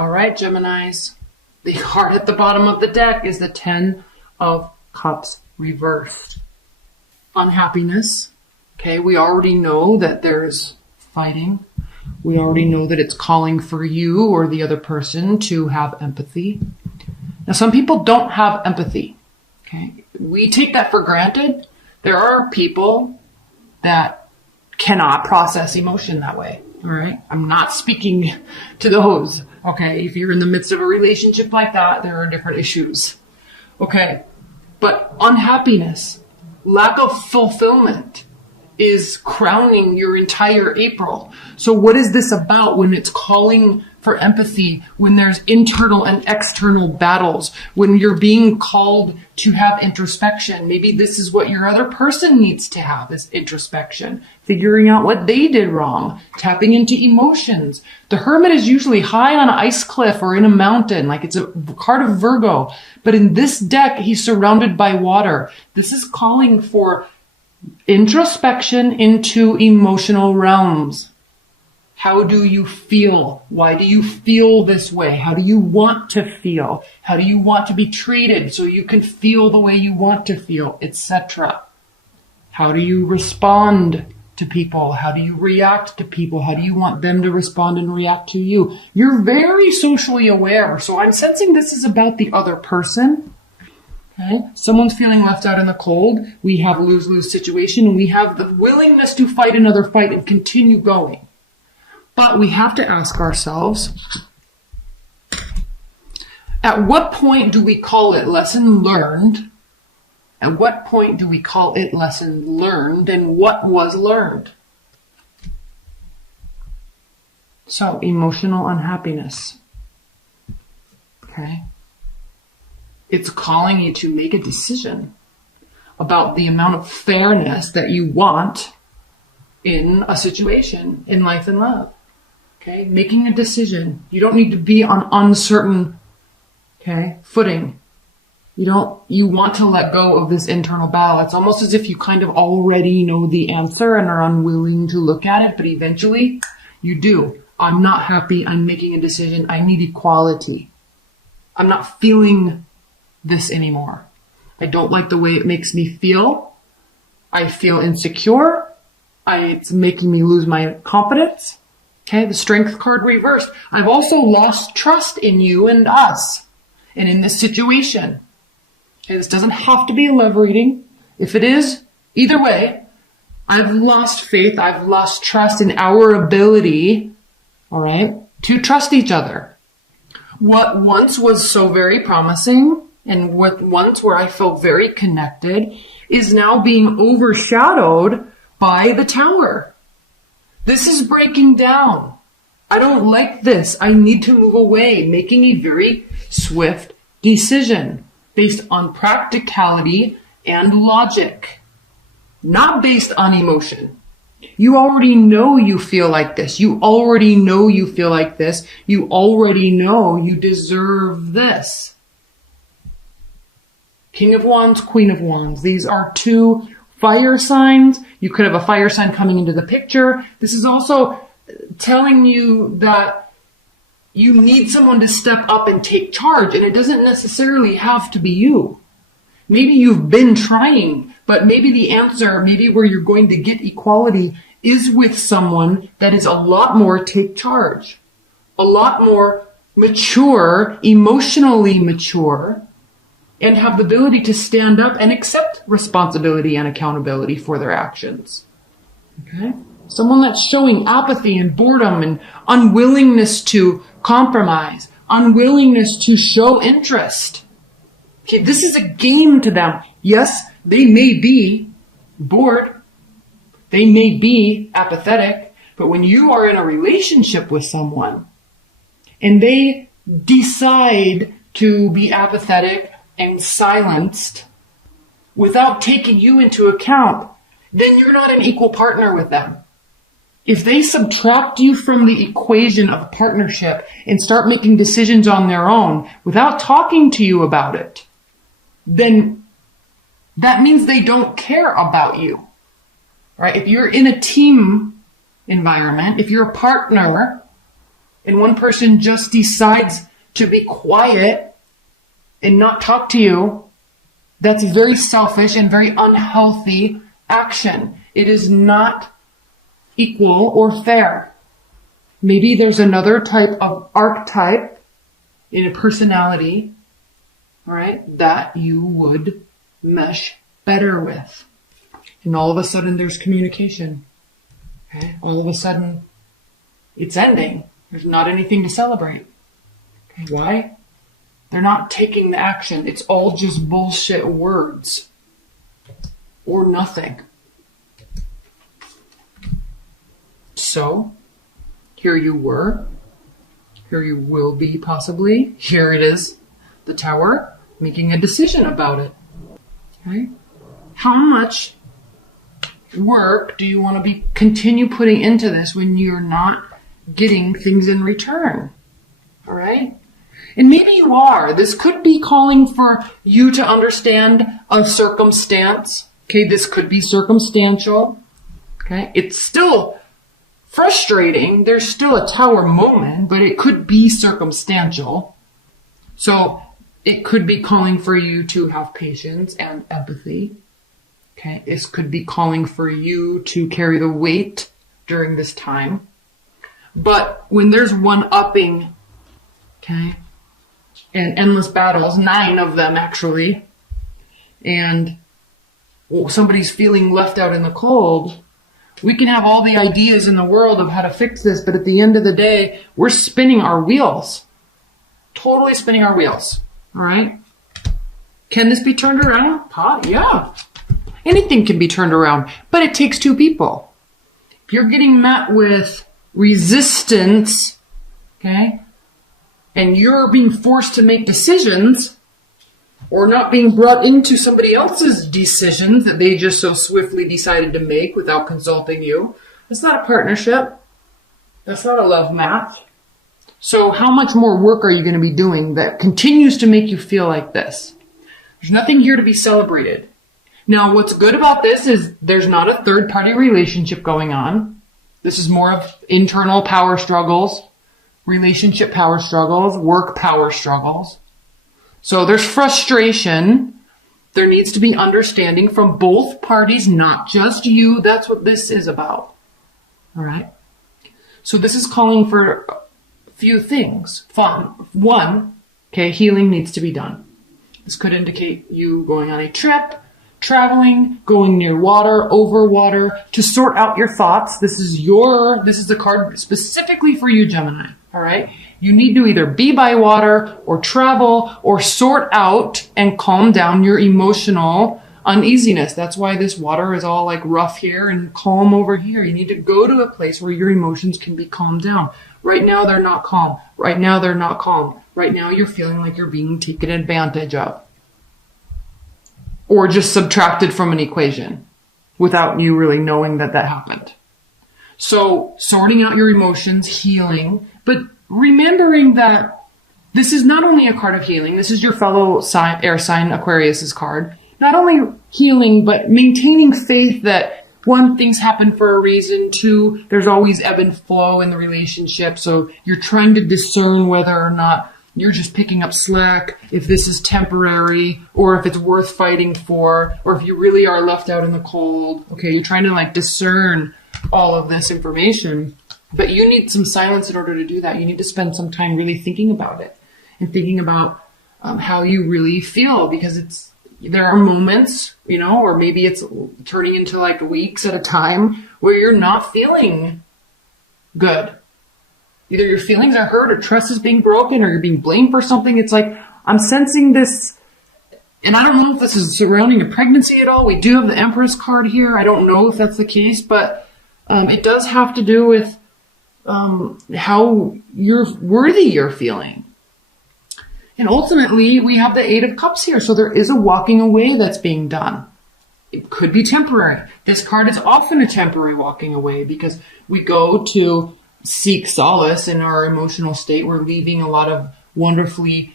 All right, Geminis. The card at the bottom of the deck is the 10 of Cups reversed. Unhappiness. Okay, we already know that there's fighting. We already know that it's calling for you or the other person to have empathy. Now, some people don't have empathy. Okay, we take that for granted. There are people that cannot process emotion that way. All right, I'm not speaking to those. Okay, if you're in the midst of a relationship like that, there are different issues. Okay, but unhappiness, lack of fulfillment is crowning your entire April. So what is this about when it's calling for empathy, when there's internal and external battles, when you're being called to have introspection? Maybe this is what your other person needs to have, is introspection, figuring out what they did wrong, tapping into emotions. The Hermit is usually high on an ice cliff or in a mountain, like it's a card of Virgo. But in this deck, he's surrounded by water. This is calling for introspection into emotional realms. How do you feel? Why do you feel this way? How do you want to feel? How do you want to be treated so you can feel the way you want to feel, etc.? How do you respond to people? How do you react to people? How do you want them to respond and react to you? You're very socially aware. So I'm sensing this is about the other person. Okay. Someone's feeling left out in the cold. We have a lose-lose situation, and we have the willingness to fight another fight and continue going. But we have to ask ourselves, at what point do we call it lesson learned? At what point do we call it lesson learned, and what was learned? So, emotional unhappiness. Okay. It's calling you to make a decision about the amount of fairness that you want in a situation, in life and love. Okay, making a decision. You don't need to be on uncertain, footing. You want to let go of this internal battle. It's almost as if you kind of already know the answer and are unwilling to look at it, but eventually you do. I'm not happy. I'm making a decision. I need equality. I'm not feeling this anymore. I don't like the way it makes me feel. I feel insecure. It's making me lose my confidence. Okay, the Strength card reversed. I've also lost trust in you and us and in this situation. Okay, this doesn't have to be a love reading. If it is, either way, I've lost faith. I've lost trust in our ability, all right, to trust each other. What once was so very promising and what once where I felt very connected is now being overshadowed by the Tower. This is breaking down. I don't like this. I need to move away, making a very swift decision based on practicality and logic, not based on emotion. You already know you feel like this. You already know you feel like this. You already know you deserve this. King of Wands, Queen of Wands. These are two fire signs. You could have a fire sign coming into the picture. This is also telling you that you need someone to step up and take charge, and it doesn't necessarily have to be you. Maybe you've been trying, but maybe the answer, maybe where you're going to get equality is with someone that is a lot more take charge, a lot more mature, emotionally mature, and have the ability to stand up and accept responsibility and accountability for their actions. Okay? Someone that's showing apathy and boredom and unwillingness to compromise, unwillingness to show interest. Okay, this is a game to them. Yes, they may be bored. They may be apathetic. But when you are in a relationship with someone and they decide to be apathetic and silenced without taking you into account, then you're not an equal partner with them. If they subtract you from the equation of partnership and start making decisions on their own without talking to you about it, then that means they don't care about you, right? If you're in a team environment, if you're a partner, and one person just decides to be quiet and not talk to you, that's very selfish and very unhealthy action. It is not equal or fair. Maybe there's another type of archetype in a personality, right, that you would mesh better with. And all of a sudden there's communication. Okay? All of a sudden it's ending. There's not anything to celebrate. Okay, why? They're not taking the action. It's all just bullshit words. Or nothing. So, here you were. Here you will be, possibly. Here it is, the Tower, making a decision about it. Okay? How much work do you want to continue putting into this when you're not getting things in return? All right? And maybe you are. This could be calling for you to understand a circumstance. Okay, this could be circumstantial. Okay, it's still frustrating. There's still a Tower moment, but it could be circumstantial. So it could be calling for you to have patience and empathy. Okay, this could be calling for you to carry the weight during this time. But when there's one-upping, okay, and endless battles, 9 of them actually, and somebody's feeling left out in the cold, we can have all the ideas in the world of how to fix this, but at the end of the day, we're spinning our wheels. Totally spinning our wheels. All right? Can this be turned around? Yeah. Anything can be turned around, but it takes 2 people. If you're getting met with resistance, okay, and you're being forced to make decisions, or not being brought into somebody else's decisions that they just so swiftly decided to make without consulting you, that's not a partnership. That's not a love match. So how much more work are you going to be doing that continues to make you feel like this? There's nothing here to be celebrated. Now, what's good about this is there's not a third-party relationship going on. This is more of internal power struggles, relationship power struggles, work power struggles. So there's frustration. There needs to be understanding from both parties, not just you. That's what this is about. All right? So this is calling for a few things. One, okay, healing needs to be done. This could indicate you going on a trip, traveling, going near water, over water, to sort out your thoughts. This is the card specifically for you, Gemini. All right? You need to either be by water or travel or sort out and calm down your emotional uneasiness. That's why this water is all like rough here and calm over here. You need to go to a place where your emotions can be calmed down. Right now, they're not calm. Right now, they're not calm. Right now, you're feeling like you're being taken advantage of. Or just subtracted from an equation without you really knowing that happened. So, sorting out your emotions, healing, but remembering that this is not only a card of healing, this is your fellow air sign Aquarius's card. Not only healing, but maintaining faith that 1, things happen for a reason. 2, there's always ebb and flow in the relationship. So you're trying to discern whether or not you're just picking up slack, if this is temporary, or if it's worth fighting for, or if you really are left out in the cold. Okay, you're trying to discern all of this information. But you need some silence in order to do that. You need to spend some time really thinking about it and thinking about how you really feel, because there are moments, or maybe it's turning into weeks at a time where you're not feeling good. Either your feelings are hurt or trust is being broken or you're being blamed for something. It's I'm sensing this, and I don't know if this is surrounding a pregnancy at all. We do have the Empress card here. I don't know if that's the case, but it does have to do with how worthy you're feeling. And ultimately, we have the 8 of Cups here. So there is a walking away that's being done. It could be temporary. This card is often a temporary walking away because we go to seek solace in our emotional state. We're leaving a lot of wonderfully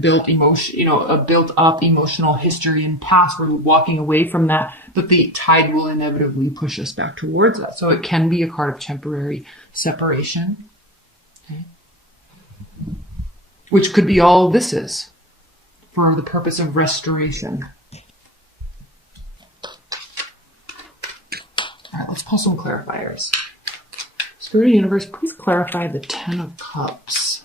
built up emotional history and past. We're walking away from that, but the tide will inevitably push us back towards that. So it can be a card of temporary separation. Okay. which could be all this is for the purpose of restoration. All right, let's pull some clarifiers. Spirit Universe, please clarify the Ten of Cups.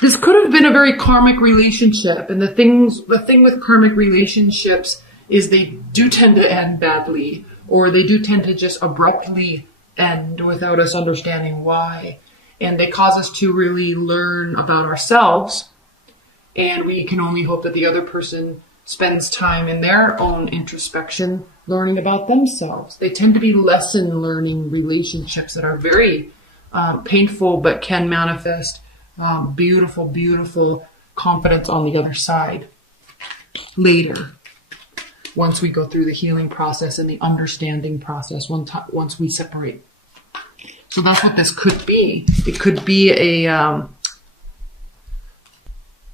This could have been a very karmic relationship, and the thing with karmic relationships is they do tend to end badly, or they do tend to just abruptly end without us understanding why. And they cause us to really learn about ourselves, and we can only hope that the other person spends time in their own introspection learning about themselves. They tend to be lesson learning relationships that are very painful, but can manifest beautiful, beautiful confidence on the other side later, once we go through the healing process and the understanding process, once we separate. So that's what this could be. It could be a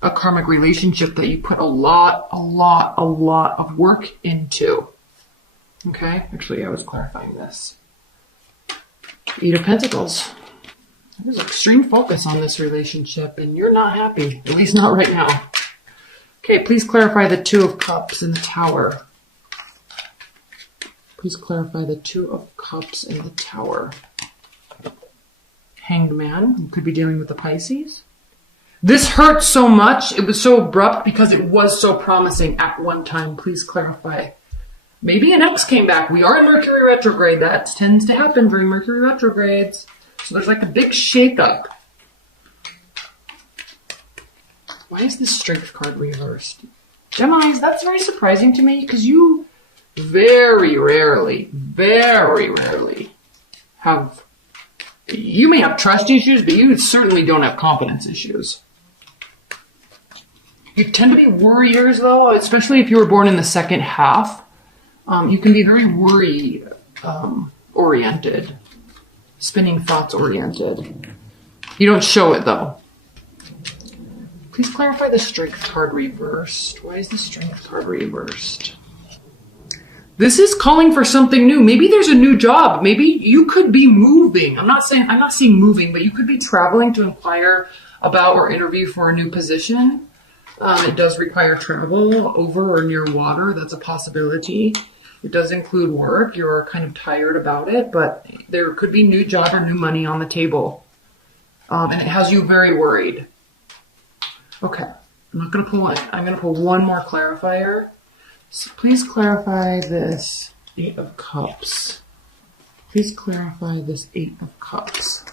karmic relationship that you put a lot of work into. Okay, actually I was clarifying this. Eight of Pentacles. There's extreme focus on this relationship and you're not happy, at least not right now. Okay, please clarify the Two of Cups in the Tower. Please clarify the Two of Cups in the Tower. Hanged Man, you could be dealing with the Pisces. This hurt so much, it was so abrupt because it was so promising at one time. Please clarify. Maybe an ex came back. We are in Mercury retrograde. That tends to happen during Mercury retrogrades. So there's like a big shakeup. Why is this Strength card reversed? Geminis, that's very surprising to me because you very rarely have, you may have trust issues, but you certainly don't have confidence issues. You tend to be worriers though, especially if you were born in the second half. You can be very worry oriented, spinning thoughts oriented. You don't show it though. Please clarify the Strength card reversed. Why is the Strength card reversed? This is calling for something new. Maybe there's a new job. Maybe you could be moving. I'm not seeing moving, but you could be traveling to inquire about or interview for a new position. It does require travel over or near water. That's a possibility. It does include work. You're kind of tired about it, but there could be new job or new money on the table. And it has you very worried. Okay, I'm going to pull one more clarifier. So please clarify this Eight of Cups. Please clarify this Eight of Cups.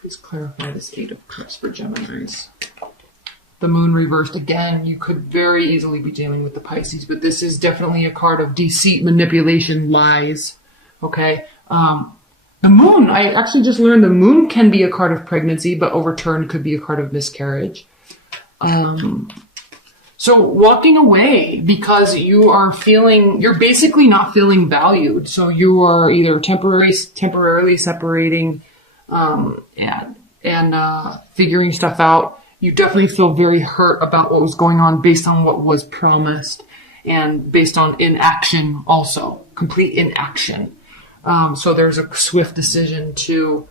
Please clarify this Eight of Cups for Geminis. The Moon reversed again. You could very easily be dealing with the Pisces, but this is definitely a card of deceit, manipulation, lies. Okay. The Moon, I actually just learned the Moon can be a card of pregnancy, but overturned could be a card of miscarriage. So walking away because you're basically not feeling valued. So you are either temporarily separating, and figuring stuff out. You definitely feel very hurt about what was going on based on what was promised and based on inaction also, complete inaction. So there's a swift decision to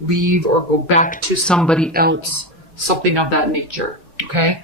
leave or go back to somebody else, something of that nature. Okay.